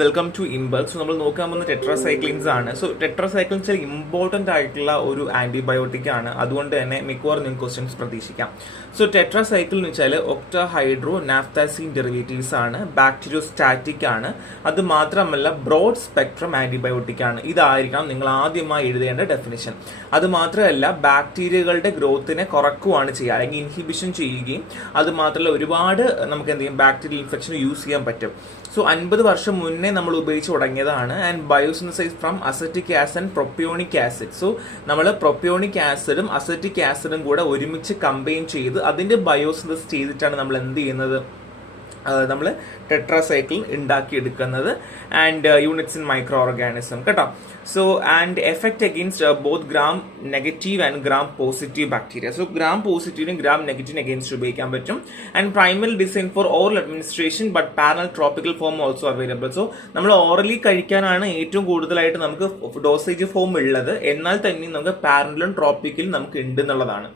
Welcome to ഇമ്പൽ. So നമ്മൾ നോക്കാൻ പോകുന്ന ടെട്രാസൈക്ലിൻസ് ആണ്. സോ ടെട്രാസൈക്ലിൻസ് ഇമ്പോർട്ടൻ്റ് ആയിട്ടുള്ള ഒരു ആന്റിബയോട്ടിക് ആണ്. അതുകൊണ്ട് തന്നെ മിക്കവാറും നിങ്ങൾക്ക് ക്വസ്റ്റ്യൻസ് പ്രതീക്ഷിക്കാം. സോ ടെട്രാസൈക്കിൾ എന്ന് വെച്ചാൽ ഒക്ടാഹൈഡ്രോ നാഫ്താസീൻ ഡെറിവേറ്റീവ്സ് ആണ്, ബാക്ടീരിയോസ്റ്റാറ്റിക് ആണ്. അത് മാത്രമല്ല ബ്രോഡ് സ്പെക്ട്രം ആന്റിബയോട്ടിക് ആണ്. ഇതായിരിക്കണം നിങ്ങൾ ആദ്യമായി എഴുതേണ്ട ഡെഫിനിഷൻ. അത് മാത്രമല്ല ബാക്ടീരിയകളുടെ ഗ്രോത്തിനെ കുറക്കുകയാണ് ചെയ്യുക, അല്ലെങ്കിൽ ഇൻഹിബിഷൻ ചെയ്യുകയും അത് മാത്രമല്ല ഒരുപാട് നമുക്ക് എന്ത് ചെയ്യും ബാക്ടീരിയൽ ഇൻഫെക്ഷൻ യൂസ് ചെയ്യാൻ പറ്റും. സോ 50 വർഷം മുന്നേ നമ്മൾ ഉപയോഗിച്ച് തുടങ്ങിയതാണ്. And biosynthesize from acetic acid and propionic acid. So നമ്മൾ പ്രൊപ്പിയോണിക് ആസിഡും അസറ്റിക് ആസിഡും കൂടെ ഒരുമിച്ച് കമ്പൈൻ ചെയ്ത് അതിന്റെ ബയോസിന്തസിസ് ചെയ്തിട്ടാണ് നമ്മൾ എന്ത് ചെയ്യുന്നത്, നമ്മൾ ടെട്രാസൈക്കിൾ ഉണ്ടാക്കിയെടുക്കുന്നത്. And units in microorganism കേട്ടോ. So and effect against both gram negative and gram positive bacteria. So gram പോസിറ്റീവിനും ഗ്രാം നെഗറ്റീവിനും അഗെയിൻസ്റ്റ് ഉപയോഗിക്കാൻ പറ്റും. And primary design for oral administration but parallel tropical form also available. So നമ്മൾ orally കഴിക്കാനാണ് ഏറ്റവും കൂടുതലായിട്ട് നമുക്ക് ഡോസേജ് ഫോം ഉള്ളത്, എന്നാൽ തന്നെ നമുക്ക് പാരലലും ട്രോപ്പിക്കലും നമുക്ക് ഉണ്ട് എന്നുള്ളതാണ്.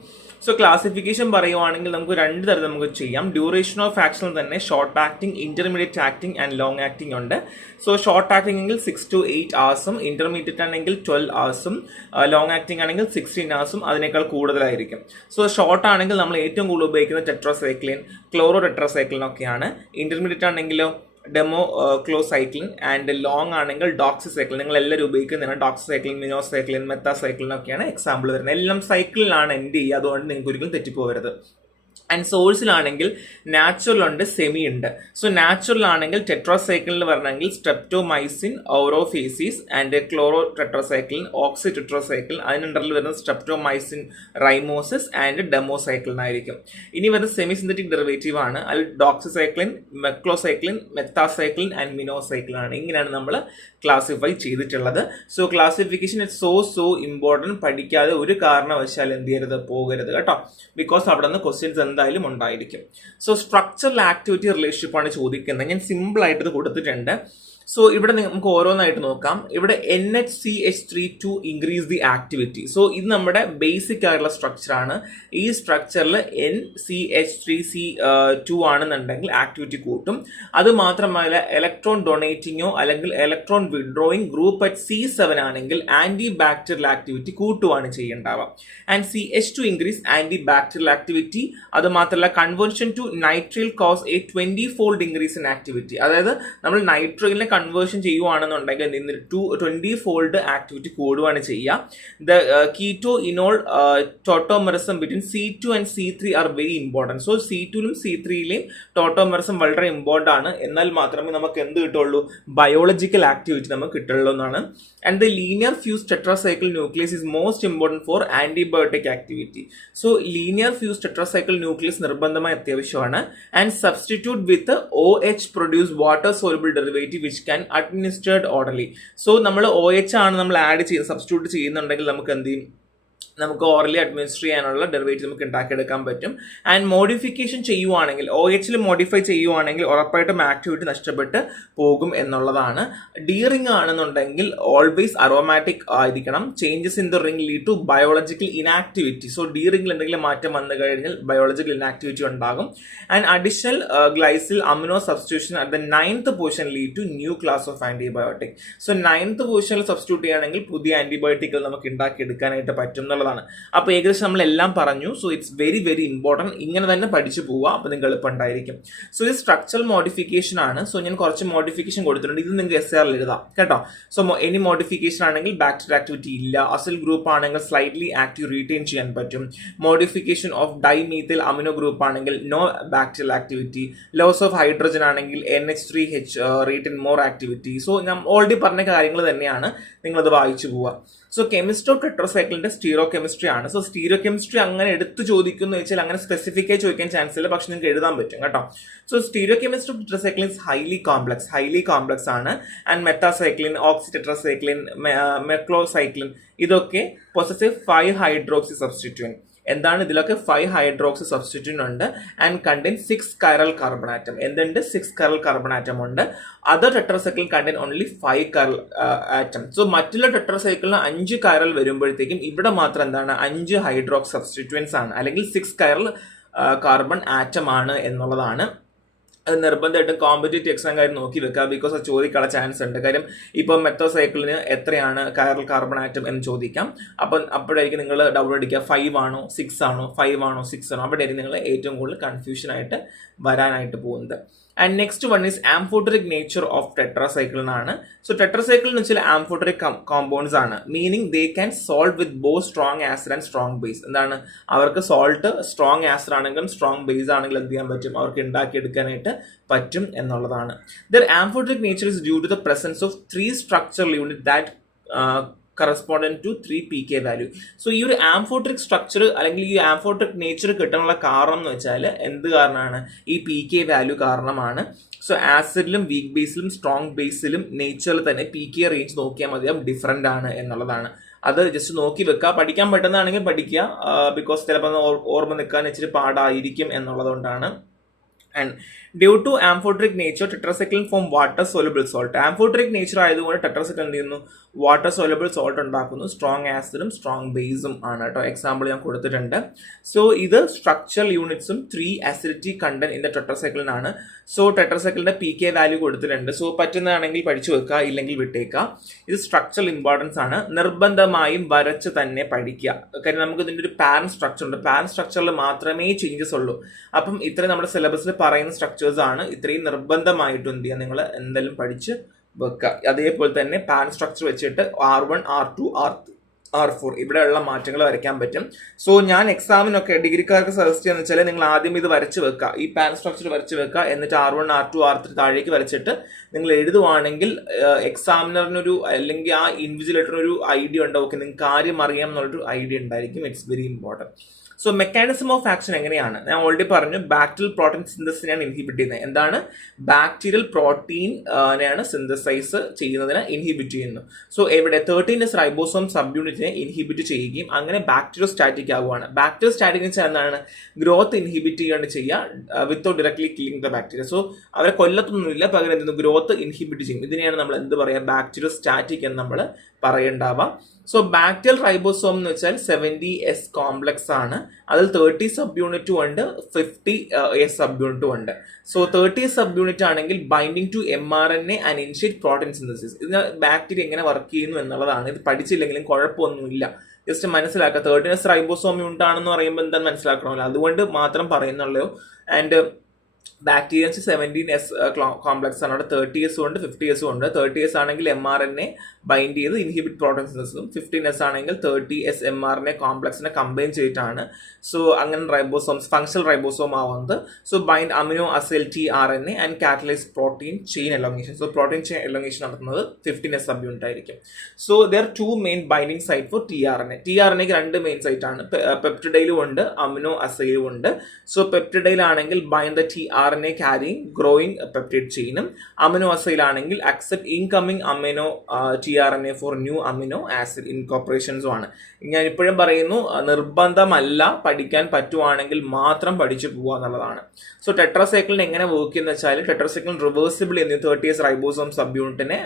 സോ ക്ലാസിഫിക്കേഷൻ പറയുവാണെങ്കിൽ നമുക്ക് രണ്ട് തരത്തിൽ നമുക്ക് ചെയ്യാം. ഡ്യൂറേഷൻ ഓഫ് ആക്ഷൻ തന്നെ short acting, intermediate acting and long acting ഉണ്ട്. സോ ഷോർട്ട് ആക്ടിങ് എങ്കിൽ 6 to 8 hours, ഇന്റർമീഡിയറ്റ് ആണെങ്കിൽ 12 hours, ലോങ് ആക്ടിങ് ആണെങ്കിൽ 16 hours, അതിനേക്കാൾ കൂടുതലായിരിക്കും. സോ ഷോർട്ട് ആണെങ്കിൽ നമ്മൾ ഏറ്റവും കൂടുതൽ ഉപയോഗിക്കുന്നത് ടെട്രാസൈക്ലിൻ, ക്ലോറോ ടെട്രാസൈക്ലിൻ ഒക്കെയാണ്. ഇന്റർമീഡിയറ്റ് ആണെങ്കിലോ ഡെമോക്ലോസൈക്ലിൻ, ആൻഡ് ലോങ് ആണെങ്കിൽ ഡോക്സിസൈക്ലിൻ. നിങ്ങൾ എല്ലാവരും ഉപയോഗിക്കുന്നതാണ്. ഡോക്സിസൈക്ലിൻ, മിനോസൈക്ലിൻ, മെത്താസൈക്ലിൻ ഒക്കെയാണ് എക്സാമ്പിൾ വരുന്നത്. എല്ലാം സൈക്കിളിലാണ് എൻഡ് ചെയ്യുക, അതുകൊണ്ട് നിങ്ങൾക്ക് ഒരിക്കലും തെറ്റിപ്പോകരുത്. ആൻഡ് സോഴ്സിലാണെങ്കിൽ നാച്ചുറൽ ഉണ്ട്, സെമി ഉണ്ട്. സോ നാച്ചുറൽ ആണെങ്കിൽ ടെട്രാസൈക്ലിനിൽ വരണമെങ്കിൽ streptomycin, aureofaciens and chlorotetracycline, oxytetracycline. അതിനുണ്ടറിൽ വരുന്നത് സ്ട്രെപ്റ്റോമൈസിൻ, റൈമോസിസ് ആൻഡ് ഡെമോസൈക്ലിൻ ആയിരിക്കും. ഇനി വരുന്നത് സെമി സിന്തറ്റിക് ഡെറിവേറ്റീവ് ആണ്. അതിൽ ഡോക്സിസൈക്ലിൻ, മെക്ലോസൈക്ലിൻ, മെത്താസൈക്ലിൻ ആൻഡ് മിനോസൈക്ലിൻ ആണ്. ഇങ്ങനെയാണ് നമ്മൾ ക്ലാസിഫൈ ചെയ്തിട്ടുള്ളത്. So classification it so important. പഠിക്കാതെ ഒരു കാരണവശാൽ എന്ത് ചെയ്യരുത്, പോകരുത് കേട്ടോ. ബിക്കോസ് അവിടെ നിന്ന് ക്വസ്റ്റ്യൻസ് എന്തായാലും ഉണ്ടായിരിക്കും. സോ സ്ട്രക്ചറൽ ആക്ടിവിറ്റി റിലേഷൻഷിപ്പ് ആണ് ചോദിക്കുന്നത്. ഞാൻ സിമ്പിൾ ആയിട്ട് ഇത് കൊടുത്തിട്ടുണ്ട്. സോ ഇവിടെ നമുക്ക് ഓരോന്നായിട്ട് നോക്കാം. ഇവിടെ NHCH3 increase the activity. So ഇത് നമ്മുടെ ബേസിക് ആയിട്ടുള്ള സ്ട്രക്ചർ ആണ്. ഈ സ്ട്രക്ചറിൽ NCH3C2 ആണെന്നുണ്ടെങ്കിൽ ആക്ടിവിറ്റി കൂട്ടും. അത് മാത്രമല്ല ഇലക്ട്രോൺ ഡൊണേറ്റിങ്ങോ അല്ലെങ്കിൽ electron withdrawing group at C7 ആണെങ്കിൽ ആന്റി ബാക്ടീരിയൽ ആക്ടിവിറ്റി കൂട്ടുവാണ് ചെയ്യേണ്ടാവുക. And CH2 increase antibacterial activity. അത് മാത്രമല്ല conversion to nitrile cause a 20-fold increase in activity. അതായത് നമ്മൾ നൈട്രിലിനെ കൺവേർഷൻ ചെയ്യുവാണെന്നുണ്ടെങ്കിൽ 20-fold ആക്ടിവിറ്റി കൂടുകയാണ് ചെയ്യുക. The keto enol tautomerism between C2 and C3 are very important. So C2ലും C3യിലെയും ടോട്ടോമെറിസം വളരെ ഇമ്പോർട്ടൻ്റ് ആണ്. എന്നാൽ മാത്രമേ നമുക്ക് എന്ത് കിട്ടുള്ളൂ, ബയോളജിക്കൽ ആക്ടിവിറ്റി നമുക്ക് കിട്ടുള്ളൂ എന്നാണ്. And the linear fuse tetracycline nucleus is most important for antibiotic activity. So linear fuse tetracycline nucleus നിർബന്ധമായി അത്യാവശ്യമാണ്. And substitute with OH produce water soluble derivative which can administered orderly. So നമ്മൾ OH ആണ് നമ്മൾ add ചെയ്ത് substitute ചെയ്യുന്നുണ്ടെങ്കിൽ നമുക്ക് എന്ത് ചെയ്യും, നമുക്ക് ഓറലി അഡ്മിനിസ്റ്റർ ചെയ്യാനുള്ള ഡെറിവേറ്റീവ് നമുക്ക് ഉണ്ടാക്കിയെടുക്കാൻ പറ്റും. ആൻഡ് മോഡിഫിക്കേഷൻ ചെയ്യുവാണെങ്കിൽ OHൽ മോഡിഫൈ ചെയ്യുവാണെങ്കിൽ ഉറപ്പായിട്ടും ആക്ടിവിറ്റി നഷ്ടപ്പെട്ട് പോകും എന്നുള്ളതാണ്. ഡി റിംഗ് ആണെന്നുണ്ടെങ്കിൽ ഓൾവേസ് അറോമാറ്റിക് ആയിരിക്കണം. Changes in the ring lead to biological inactivity. So D റിംഗിൽ എന്തെങ്കിലും മാറ്റം വന്നു കഴിഞ്ഞാൽ ബയോളജിക്കൽ ഇനാക്ടിവിറ്റി ഉണ്ടാകും. And additional glycyl amino substitution at the 9th position lead to new class of antibiotic. So 9th പൊസിഷനിൽ substitute ചെയ്യുകയാണെങ്കിൽ പുതിയ ആന്റിബയോട്ടിക്കുകൾ നമുക്ക് ഉണ്ടാക്കിയെടുക്കാനായിട്ട് പറ്റും. അപ്പൊ ഏകദേശം നമ്മളെല്ലാം പറഞ്ഞു. So it's very important. ഇങ്ങനെ തന്നെ പഠിച്ചു പോവുക, അപ്പൊ നിങ്ങൾക്ക് എളുപ്പമുണ്ടായിരിക്കും. സോ ഇത് സ്ട്രക്ചറൽ മോഡിഫിക്കേഷൻ ആണ്. സോ ഞാൻ കുറച്ച് മോഡിഫിക്കേഷൻ കൊടുത്തിട്ടുണ്ട്. ഇത് നിങ്ങൾക്ക് SR എഴുതാം കേട്ടോ. സോ എനി മോഡിഫിക്കേഷൻ ആണെങ്കിൽ ബാക്ടീരിയൽ ആക്ടിവിറ്റി ഇല്ല. അസൽ ഗ്രൂപ്പ് ആണെങ്കിൽ സ്ലൈറ്റ്ലി ആക്റ്റീവ് റീറ്റെയിൻ ചെയ്യാൻ പറ്റും. Modification of dimethyl amino group ആണെങ്കിൽ no bacterial activity. Loss of hydrogen ആണെങ്കിൽ NH3H retain more activity. So ഞാൻ ഓൾറെഡി പറഞ്ഞ കാര്യങ്ങൾ തന്നെയാണ്, നിങ്ങളത് വായിച്ചു പോവുക. സോ കെമിസ്ട്രി ഓഫ് ടെട്രാസൈക്ലിന്റെ സ്റ്റീറോ കെമിസ്ട്രി ആണ്. സോ സ്റ്റീറോ കെമിസ്ട്രി അങ്ങനെ എടുത്ത് ചോദിക്കുന്നു വെച്ചാൽ അങ്ങനെ സ്പെസിഫിക് ആയി ചോദിക്കാൻ ചാൻസ് ഇല്ല, പക്ഷെ നിങ്ങൾക്ക് എഴുതാൻ പറ്റും കേട്ടോ. So stereochemistry of tetracycline highly complex ആണ്. And methacycline, oxytetracycline, meclocycline ഇതൊക്കെ പൊസസീവ് 5 ഹൈഡ്രോക്സി സബ്സ്റ്റിറ്റ്യൂന്റ്. എന്താണ് ഇതിലൊക്കെ 5 ഹൈഡ്രോക്സി സബ്സ്റ്റിറ്റ്യൂന്റ് ഉണ്ട്. And contain 6 chiral carbon atom. എന്തുണ്ട്, 6 chiral carbon atom ഉണ്ട്. Other tetracycline contain only 5 chiral atom. So മറ്റുള്ള ടെട്രാസൈക്കിളിന് 5 chiral വരുമ്പോഴത്തേക്കും ഇവിടെ മാത്രം എന്താണ് 5 ഹൈഡ്രോക്സി സബ്സ്റ്റിറ്റ്യൂൻസ് ആണ്, അല്ലെങ്കിൽ 6 chiral carbon atom ആണ് എന്നുള്ളതാണ്. അത് നിർബന്ധമായിട്ടും കോമ്പറ്റേറ്റീവ് എക്സാംകാർ നോക്കി വെക്കുക. ബിക്കോസ് അത് ചോദിക്കാനുള്ള ചാൻസ് ഉണ്ട്. കാര്യം ഇപ്പം മെത്തോസൈക്കിളിന് എത്രയാണ് കാർബൺ ആറ്റം എന്ന് ചോദിക്കാം. അപ്പം അപ്പോഴായിരിക്കും നിങ്ങൾ ഡൗട്ട് അടിക്കുക 5 ആണോ 6 ആണോ 5 ആണോ 6 ആണോ. അവിടെയായിരിക്കും നിങ്ങൾ ഏറ്റവും കൂടുതൽ കൺഫ്യൂഷൻ ആയിട്ട് വരാനായിട്ട് പോകുന്നത്. And next one is amphoteric nature of tetracycline എന്നാണ്. സോ ടെട്രാസൈക്കിൾ എന്ന് വെച്ചാൽ ആംഫോട്ടറിക് കോമ്പൗണ്ട്സ് ആണ്. Meaning they can solve with both strong acid and strong base. എന്താണ്, അവർക്ക് സോൾട്ട് സ്ട്രോങ് ആസിഡ് ആണെങ്കിലും സ്ട്രോങ് ബേസ് ആണെങ്കിലും എന്ത് ചെയ്യാൻ പറ്റും, അവർക്ക് ഉണ്ടാക്കിയെടുക്കാനായിട്ട് പറ്റും എന്നുള്ളതാണ്. Their amphoteric nature is due to the presence of 3 structural unit that correspondent to 3 pK value. So ഈ ഒരു ആംഫോട്ടറിക് സ്ട്രക്ചർ അല്ലെങ്കിൽ ഈ ആംഫോട്ടറിക് നേച്ചർ കിട്ടാനുള്ള കാരണം എന്ന് വെച്ചാൽ എന്ത് കാരണമാണ്, ഈ PK വാല്യൂ കാരണമാണ്. സോ ആസിഡിലും വീക്ക് ബേസിലും സ്ട്രോങ് ബേസിലും നേച്ചറിൽ തന്നെ PK റേഞ്ച് നോക്കിയാൽ മതിയാവും ഡിഫറെൻ്റ് ആണ് എന്നുള്ളതാണ്. അത് ജസ്റ്റ് നോക്കി വെക്കുക. പഠിക്കാൻ പറ്റുന്നതാണെങ്കിൽ പഠിക്കുക. ബിക്കോസ് ചിലപ്പോൾ ഓർമ്മ നിൽക്കാൻ ഇച്ചിരി പാടായിരിക്കും എന്നുള്ളതുകൊണ്ടാണ്. And due to amphoteric nature, tetracycline form water soluble salt. Amphoteric nature ആയതുകൊണ്ട് ടെട്രാസൈക്ലിൻ എന്ത് ചെയ്യുന്നു, വാട്ടർ സോലബിൾ സോൾട്ട് ഉണ്ടാക്കുന്നു. സ്ട്രോങ് ആസിഡും സ്ട്രോങ് ബേസും ആണ് കേട്ടോ. എക്സാമ്പിൾ ഞാൻ കൊടുത്തിട്ടുണ്ട്. സോ ഇത് സ്ട്രക്ചറൽ യൂണിറ്റ്സും 3 acidity content in the tetracycline ആണ്. സോ ടെട്രാസൈക്ലിന്റെ PK വാല്യൂ കൊടുത്തിട്ടുണ്ട്. സോ പറ്റുന്നതാണെങ്കിൽ പഠിച്ചു വെക്കുക, ഇല്ലെങ്കിൽ വിട്ടേക്കുക. ഇത് സ്ട്രക്ചറൽ ഇമ്പോർട്ടൻസ് ആണ്. നിർബന്ധമായും വരച്ച് തന്നെ പഠിക്കുക. കാര്യം നമുക്ക് ഇതിന്റെ ഒരു പാരന്റ് സ്ട്രക്ചർ ഉണ്ട്. പാരന്റ് സ്ട്രക്ചറിൽ മാത്രമേ ചേഞ്ചസ് ഉള്ളൂ. അപ്പം ഇത്രയും നമ്മുടെ സിലബസിൽ പറയുന്ന സ്ട്രക്ചേഴ്സ് ആണ്. ഇത്രയും നിർബന്ധമായിട്ടും എന്ത് ചെയ്യുക, നിങ്ങൾ എന്തായാലും പഠിച്ച് വെക്കുക. അതേപോലെ തന്നെ പാരന്റ് സ്ട്രക്ചർ വെച്ചിട്ട് R1 R2 R4 ഇവിടെയുള്ള മാറ്റങ്ങൾ വരയ്ക്കാൻ പറ്റും. സോ ഞാൻ എക്സാമിനൊക്കെ ഡിഗ്രിക്കാർക്ക് സജസ്റ്റ് ചെയ്യുന്ന വെച്ചാൽ നിങ്ങൾ ആദ്യം ഇത് വരച്ച് വെക്കുക, ഈ പാരന്റ് സ്ട്രക്ചർ വരച്ച് വെക്കുക. എന്നിട്ട് R1 R2 R3 താഴേക്ക് വരച്ചിട്ട് നിങ്ങൾ എഴുതുവാണെങ്കിൽ എക്സാമിനറിനൊരു അല്ലെങ്കിൽ ആ ഇൻവിജിലേറ്ററിനൊരു ഐഡിയ ഉണ്ടാവും. ഓക്കെ, നിങ്ങൾക്ക് കാര്യം അറിയാം എന്നുള്ളൊരു ഐഡിയ ഉണ്ടായിരിക്കും. It's very important. So mechanism of action എങ്ങനെയാണ് ഞാൻ ഓൾറെഡി പറഞ്ഞു. ബാക്ടീരിയൽ പ്രോട്ടീൻ സിന്തസിനെയാണ് ഇൻഹിബിറ്റ് ചെയ്യുന്നത്. എന്താണ്, ബാക്ടീരിയൽ പ്രോട്ടീനെയാണ് സിന്തസൈസ് ചെയ്യുന്നതിന് ഇൻഹിബിറ്റ് ചെയ്യുന്നു. സോ ഇവിടെ 13 റൈബോസോം സബ് യൂണിറ്റിനെ ഇൻഹിബിറ്റ് ചെയ്യുകയും അങ്ങനെ ബാക്ടീരിയോസ്റ്റാറ്റിക് ആവുകയാണ്. ബാക്ടീരിയോസ്റ്റാറ്റിക് വെച്ചാൽ എന്താണ്, ഗ്രോത്ത് ഇൻഹിബിറ്റ് ചെയ്യുകയാണ് ചെയ്യുക without directly killing the bacteria. So അവരെ കൊല്ലത്തൊന്നുമില്ല, പകരം എന്തെങ്കിലും ഗ്രോത്ത് ഇൻഹിബിറ്റ് ചെയ്യും. ഇതിനെയാണ് നമ്മൾ എന്ത് പറയുക, ബാക്ടീരിയോസ്റ്റാറ്റിക് എന്ന് നമ്മൾ പറയണ്ടാവുക. സോ ബാക്ടീരിയൽ റൈബോസോം എന്ന് വെച്ചാൽ 70S കോംപ്ലക്സ് ആണ്. അതിൽ 30 സബ് യൂണിറ്റും ഉണ്ട്, 50S സബ് യൂണിറ്റും ഉണ്ട്. സോ 30 സബ് യൂണിറ്റ് ആണെങ്കിൽ binding to mRNA and initiate protein synthesis. ഇതിന് ബാക്ടീരിയ എങ്ങനെ വർക്ക് ചെയ്യുന്നു എന്നുള്ളതാണ്. ഇത് പഠിച്ചില്ലെങ്കിലും കുഴപ്പമൊന്നുമില്ല, ജസ്റ്റ് മനസ്സിലാക്കുക. 30S റൈബോസോം യൂണിറ്റ് ആണെന്ന് പറയുമ്പോൾ എന്താ മനസ്സിലാക്കണമല്ലോ, അതുകൊണ്ട് മാത്രം പറയുന്നുള്ളൂ. ആൻഡ് ബാക്ടീരിയൻസ് 17S കോംപ്ലക്സ് ആണ്. അവിടെ 30S ഉണ്ട് 50S ഉണ്ട്. 30S ആണെങ്കിൽ mRNA ബൈൻഡ് ചെയ്ത് ഇൻഹിബിറ്റ് പ്രോട്ടീൻ സിന്തസിസും, 15S ആണെങ്കിൽ 30S mRNA കോംപ്ലക്സിനെ കമ്പൈൻ ചെയ്തിട്ടാണ് സോ അങ്ങനെ റൈബോസോംസ് ഫങ്ഷണൽ റൈബോസോം ആവുന്നത്. So bind aminoacyl tRNA and catalyse protein chain elongation. So protein chain elongation നടത്തുന്നത് 15S സബ് യൂണിറ്റ് ആയിരിക്കും. So there 2 main binding site for tRNA. tRNAക്ക് 2 main site ആണ്. പെപ്റ്റിഡൈലും ഉണ്ട്, അമിനോ അസൈലും ഉണ്ട്. സോ പെപ്റ്റിഡൈലാണെങ്കിൽ bind the tRNA carrying growing peptide chain. Amino acid ആണെങ്കിൽ accept incoming amino tRNA for new amino acid incorporations ആണ്. ഞാൻ ഇപ്പോഴും പറയുന്നു, നിർബന്ധമല്ല, പഠിക്കാൻ പറ്റുവാണെങ്കിൽ മാത്രം പഠിച്ചു പോവുക എന്നുള്ളതാണ്. സോ ടെട്രാസൈക്ലിൻ എങ്ങനെ വർക്ക് ചെയ്യുന്ന വെച്ചാൽ, ടെട്രാസൈക്ലിൻ റിവേഴ്സിബിൾ എന്ന് 30S റൈബോസോം സബ് യൂണിറ്റിനെ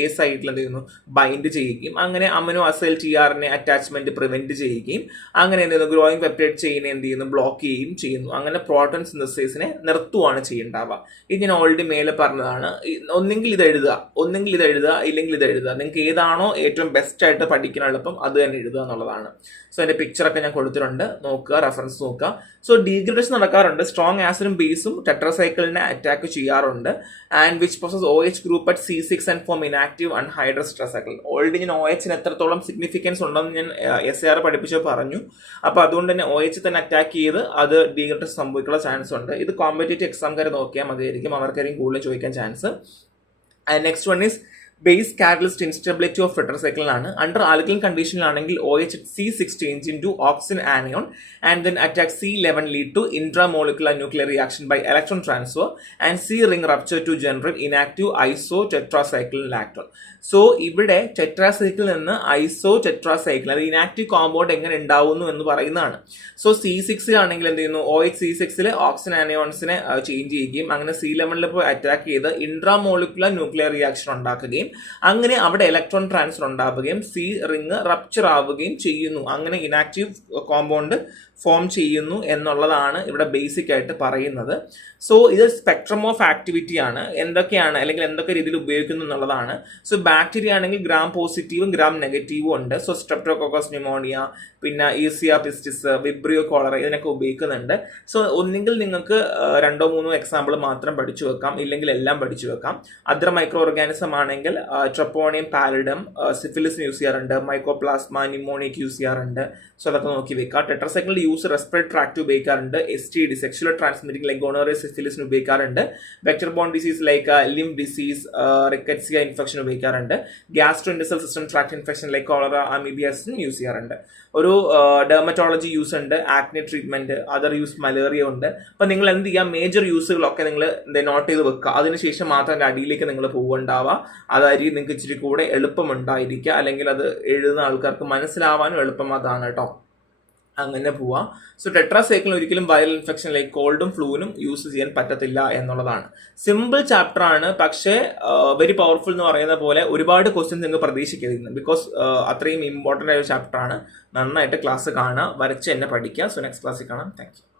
A സൈറ്റിൽ എന്ത് ചെയ്യുന്നു, ബൈൻഡ് ചെയ്യുകയും അങ്ങനെ amino acyl tRNA attachment prevent ചെയ്യുകയും അങ്ങനെ എന്ത് ചെയ്യുന്നു, ഗ്രോയിങ് പെപ്റ്റൈഡ് ചെയിനെ എന്ത് ചെയ്യുന്നു, ബ്ലോക്ക് ചെയ്യുകയും ചെയ്യുന്നു. അങ്ങനെ പ്രോട്ടീൻ സിന്തസിസിനെ നിർത്തുവാണ് ചെയ്യേണ്ടാവുക. ഇത് ഞാൻ ഓൾറെഡി മേലെ പറഞ്ഞതാണ്. ഒന്നെങ്കിൽ ഇത് എഴുതുക ഇല്ലെങ്കിൽ ഇത് എഴുതുക. നിങ്ങൾക്ക് ഏതാണോ ഏറ്റവും ബെസ്റ്റ് ആയിട്ട് പഠിക്കാൻ എളുപ്പം അത് തന്നെ എഴുതുക എന്നുള്ളതാണ്. സോ അതിന്റെ പിക്ചറൊക്കെ ഞാൻ കൊടുത്തിട്ടുണ്ട്, നോക്കുക, റെഫറൻസ് നോക്കുക. സോ ഡീഗ്രഡേഷൻ നടക്കാറുണ്ട്. സ്ട്രോങ് ആസിഡും ബേസും ടെട്രാസൈക്കിളിനെ അറ്റാക്ക് ചെയ്യാറുണ്ട്. And which process OH group at C6 and form inactive anhydrous tetracycline. Already ഞാൻ OH എത്രത്തോളം സിഗ്നിഫിക്കൻസ് ഉണ്ടെന്ന് ഞാൻ SAR പഠിപ്പിച്ചപ്പോൾ പറഞ്ഞു. അപ്പോൾ അതുകൊണ്ട് തന്നെ OH തന്നെ അറ്റാക്ക് ചെയ്ത് അത് ഡീഗ്രഡേഷൻ സംഭവിക്കാനുള്ള ചാൻസ് ഉണ്ട്. ഇത് കോമ്പറ്റേറ്റീവ് എക്സാംകാരെ നോക്കിയാൽ മതിയായിരിക്കും, അവർക്കായിരിക്കും കൂടുതൽ ചോദിക്കാൻ chance. And next one is base catalyst instability of tetracycline ആണ്. അണ്ടർ ആൽക്കലൈൻ കണ്ടീഷനിലാണെങ്കിൽ OH C6 change into oxygen anion and then attack C11 lead to intramolecular nuclear reaction by electron transfer and C ring rupture to generate inactive isotetracycline lactone. So ഇവിടെ ടെട്രാസൈക്കിളിൽ നിന്ന് isotetracycline, അത് inactive compound എങ്ങനെ ഉണ്ടാവുന്നു എന്ന് പറയുന്നതാണ്. So C6 ആണെങ്കിൽ എന്ത് ചെയ്യുന്നു, OH C6 ഓക്സിജൻ ആനിയോൺസിനെ ചേഞ്ച് ചെയ്യുകയും അങ്ങനെ C11 പോയി അറ്റാക്ക് ചെയ്ത് ഇൻട്രാമോളിക്കുലർ ന്യൂക്ലിയർ റിയാക്ഷൻ ഉണ്ടാക്കുകയും അങ്ങനെ അവിടെ ഇലക്ട്രോൺ ട്രാൻസ്ഫർ ഉണ്ടാവുകയും സി റിങ് റപ്ചർ ആവുകയും ചെയ്യുന്നു. അങ്ങനെ ഇനാക്റ്റീവ് കോമ്പൗണ്ട് ഫോം ചെയ്യുന്നു എന്നുള്ളതാണ് ഇവിടെ ബേസിക് ആയിട്ട് പറയുന്നത്. സോ ഇത് സ്പെക്ട്രം ഓഫ് ആക്ടിവിറ്റി ആണ്, എന്തൊക്കെയാണ് അല്ലെങ്കിൽ എന്തൊക്കെ രീതിയിൽ ഉപയോഗിക്കുന്നു എന്നുള്ളതാണ്. സോ ബാക്ടീരിയ ആണെങ്കിൽ ഗ്രാം പോസിറ്റീവും ഗ്രാം നെഗറ്റീവും ഉണ്ട്. സോ സ്ട്രെപ്റ്റോകോക്കസ് ന്യൂമോണിയ, പിന്നെ ഈസിയ പിസ്റ്റിസ്, വിബ്രിയോ കോളറ ഇതിനൊക്കെ ഉപയോഗിക്കുന്നുണ്ട്. സോ ഒന്നെങ്കിൽ നിങ്ങൾക്ക് 2-3 എക്സാമ്പിൾ മാത്രം പഠിച്ചു വെക്കാം, ഇല്ലെങ്കിൽ എല്ലാം പഠിച്ചു വെക്കാം. അതർ മൈക്രോ ഓർഗാനിസം ആണെങ്കിൽ ട്രപ്പോണിയം പാലിഡം, സിഫിലിസ് യൂസ് ചെയ്യാറുണ്ട്, മൈക്കോപ്ലാസ്മ ന്യൂമോണിയക്ക് യൂസ് ചെയ്യാറുണ്ട്. സോ അതൊക്കെ നോക്കി വെക്കാം. ടെട്രസൈക്കിൾ യൂസ് റെസ്പിറേറ്ററി ട്രാക്ട് ഉപയോഗിക്കാറുണ്ട്, STD sexual transmitting like gonorrhoea സിഫിലിസിന് ഉപയോഗിക്കാറുണ്ട്, vector borne disease like Lyme disease, rickettsia infection ഉപയോഗിക്കാറുണ്ട്, gastro industrial system tract infection like cholera അമീബിയാസിനും യൂസ് ചെയ്യാറുണ്ട്. ഒരു ഡെർമറ്റോളജി യൂസ് ഉണ്ട്, acne treatment, other use malaria ഉണ്ട്. അപ്പൊ നിങ്ങൾ എന്ത് ചെയ്യുക, മേജർ യൂസുകളൊക്കെ നിങ്ങൾ നോട്ട് ചെയ്ത് വെക്കുക. അതിനുശേഷം മാത്രം അതിന്റെ അടിയിലേക്ക് നിങ്ങൾ പോവുണ്ടാവുക. അതായിരിക്കും നിങ്ങൾക്ക് ഇച്ചിരി കൂടെ എളുപ്പമുണ്ടായിരിക്കുക, അല്ലെങ്കിൽ അത് എഴുതുന്ന ആൾക്കാർക്ക് മനസ്സിലാവാനും എളുപ്പം അതാണ് കേട്ടോ. അങ്ങനെ പോവാം. സോ ടെട്രാസൈക്കിൾ ഒരിക്കലും വൈറൽ ഇൻഫെക്ഷൻ ലൈക്ക് കോൾഡും ഫ്ലൂവിനും യൂസ് ചെയ്യാൻ പറ്റത്തില്ല എന്നുള്ളതാണ്. സിമ്പിൾ ചാപ്റ്റർ ആണ്, പക്ഷേ വെരി പവർഫുൾ എന്ന് പറയുന്ന പോലെ ഒരുപാട് ക്വസ്റ്റ്യൻസ് നിങ്ങൾക്ക് പ്രതീക്ഷിക്കരുത്. ബിക്കോസ് അത്രയും ഇമ്പോർട്ടൻ്റ് ആയ ഒരു ചാപ്റ്റർ ആണ്. നന്നായിട്ട് ക്ലാസ് കാണുക, വരച്ച് തന്നെ പഠിക്കുക. സോ നെക്സ്റ്റ് ക്ലാസ്സിൽ കാണാം. Thank you.